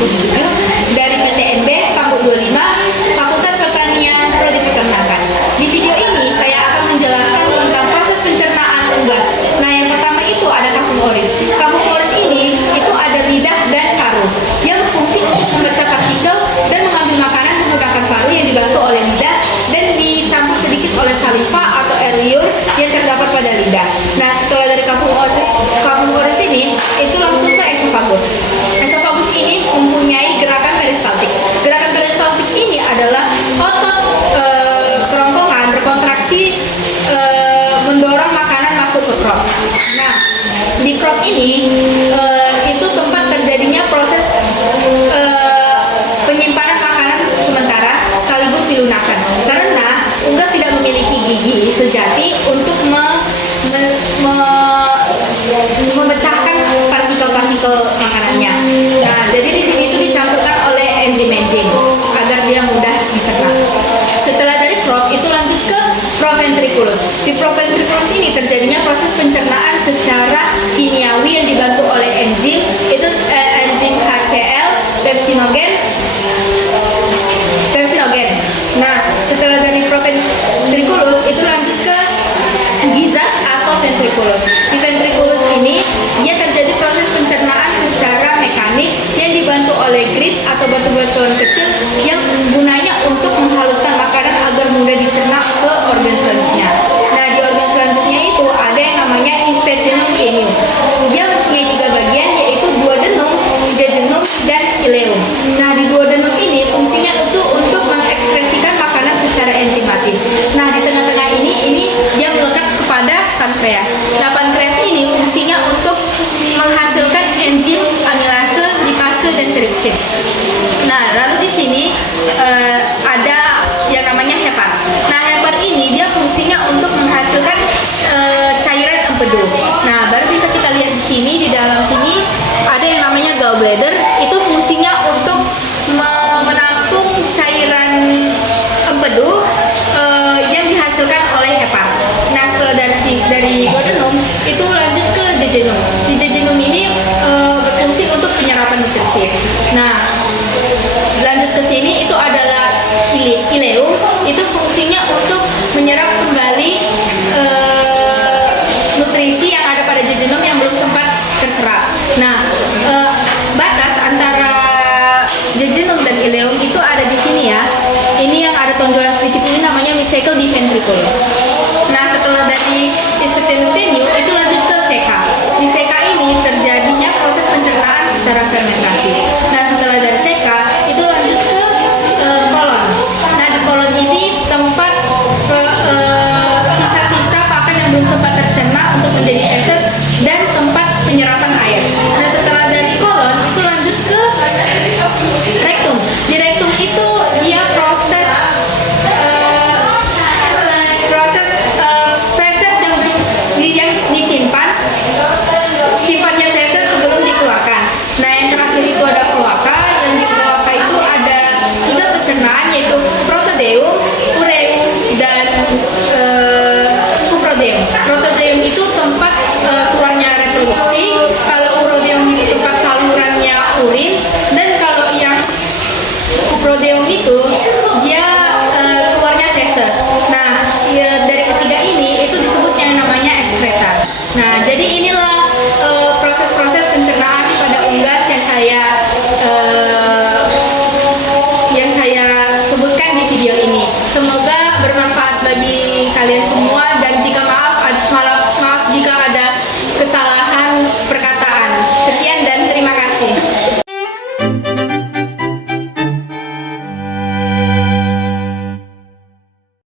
2007 dari PTNB Kampus 25 Fakultas Pertanian Prodi Peternakan. Di video ini saya akan menjelaskan tentang proses pencernaan unggas. Nah, yang pertama itu ada kafum oris. Kafum oris ini itu ada lidah dan paru yang berfungsi untuk memecah partikel dan mengambil makanan menggunakan paru yang dibantu oleh lidah dan dicampur sedikit oleh saliva atau air liur yang terdapat pada lidah. Nah, setelah dari kafum oris ini itu langsung ke esofagus. Esofagus ini mempunyai gerakan peristaltik. Gerakan peristaltik ini adalah otot kerongkongan berkontraksi mendorong makanan masuk ke crop. Nah, di crop ini itu tempat terjadinya proses penyimpanan makanan sementara sekaligus dilunakan karena unggas tidak memiliki gigi sejati untuk memecahkan partikel-partikel makanannya. Nah, jadi di sini itu dicampurkan oleh enzim-enzim agar dia mudah dicerna. Setelah dari crop itu lanjut ke proventriculus. Di proventriculus ini terjadinya proses pencernaan secara kimiawi yang dibantu oleh enzim, itu enzim HCl pepsinogen. Nah, setelah dari proventriculus itu lanjut ke gizat atau ventriculus. Di ventriculus ini dia terjadi proses pencernaan secara mekanik yang dibantu oleh grid atau batu-batuan kecil yang gunanya untuk menghaluskan makanan agar mudah dicerna ke organ selanjutnya. Nah, di organ selanjutnya itu ada yang namanya intestinum ileum. Dia mempunyai 3 bagian, yaitu duodenum, jejunum, dan ileum. Nah, di duodenum ini fungsinya itu untuk mengekspresikan makanan secara enzimatis. Nah, di tengah-tengah ini dia melekat kepada pankreas. Nah, pankreas ini fungsinya untuk menghasilkan enzim amilase, lipase, dan tripsin. Nah, lalu di sini ada yang namanya hepar. Nah, hepar ini dia fungsinya untuk menghasilkan cairan empedu. Nah, baru bisa kita lihat di sini, di dalam sini ada yang namanya gallbladder. Itu fungsinya untuk menampung cairan empedu yang dihasilkan oleh hepar. Nah, setelah dari duodenum itu lanjut ke jejunum. Di jejunum ini berfungsi untuk penyerapan nutrisi. Nah, lanjut ke sini itu adalah ileum. Itu fungsinya untuk menyerap kembali nutrisi yang ada pada jejunum yang belum sempat terserap. Nah, batas antara jejunum dan ileum itu ada di sini ya. Ini yang ada tonjolan sedikit ini namanya mesicle di ventriculus. Nah, setelah dari intestinum itu lanjut ke seka. Di seka ini terjadinya proses pencernaan secara fermentasi. Nah, setelah dari seka itu lanjut ke kolon. Nah, di kolon ini tempat sisa-sisa pakan yang belum sempat tercerna untuk menjadi feses dan tempat penyerapan air. Nah, setelah dari kolon itu lanjut ke rektum. Di rektum itu dia proses feses yang disimpan, sifatnya feses sebelum dikeluarkan. Nah, yang terakhir itu ada kloaka. Yang di kloaka itu ada 3 pencernaan, yaitu protodeum, ureum, dan kuprodeum. Protodeum itu tempat keluarnya reproduksi, kalau urodeum itu tempat salurannya urin, dan kalau yang kuprodeum itu dia keluarnya feses. Nah, dari ketiga ini itu disebut yang namanya ekskreta. Nah, jadi inilah proses-proses pencernaan pada unggas yang saya sebutkan di video ini. Semoga bermanfaat bagi kalian semua.